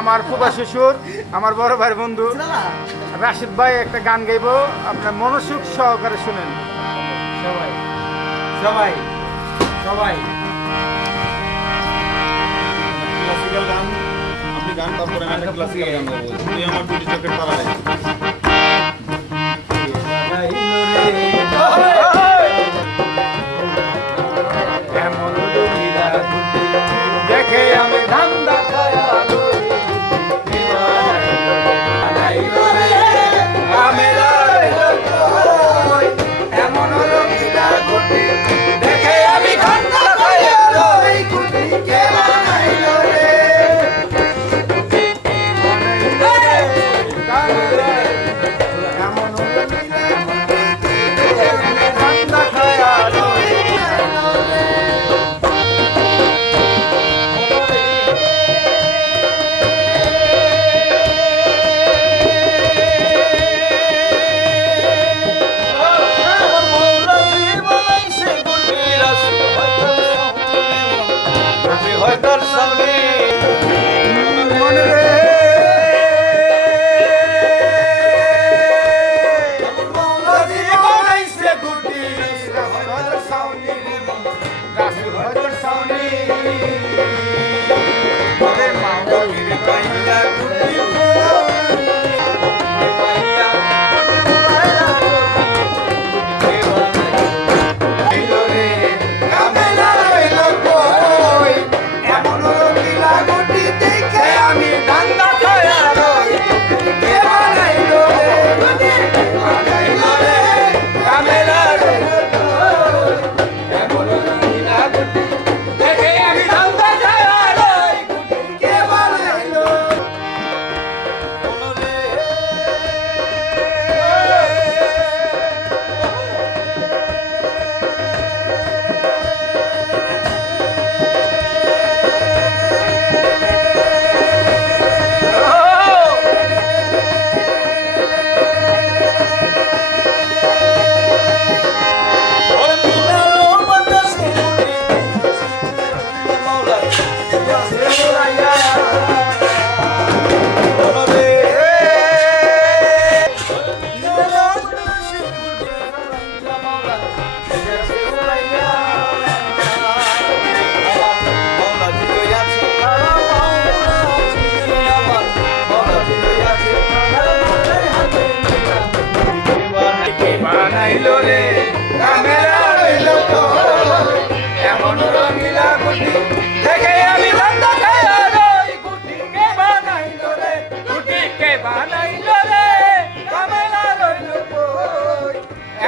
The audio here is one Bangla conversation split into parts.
আমার ফুফা শ্বশুর আমার বড় ভাই বন্ধু রাশিদ ভাই একটা গান গাইব, আপনার মনোযোগ সহকারে শুনেন সবাই সবাই সবাই। ক্লাসিক্যাল গান আপনি গান, তারপরে আমি একটা ক্লাসিক্যাল গান গাবো। তুই আমার দুটি চোখের তারা রে। এমন রঙিলা দেখে আমি ধান্দা খায়া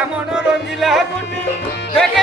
এমন রঙিলা গুটি দেখে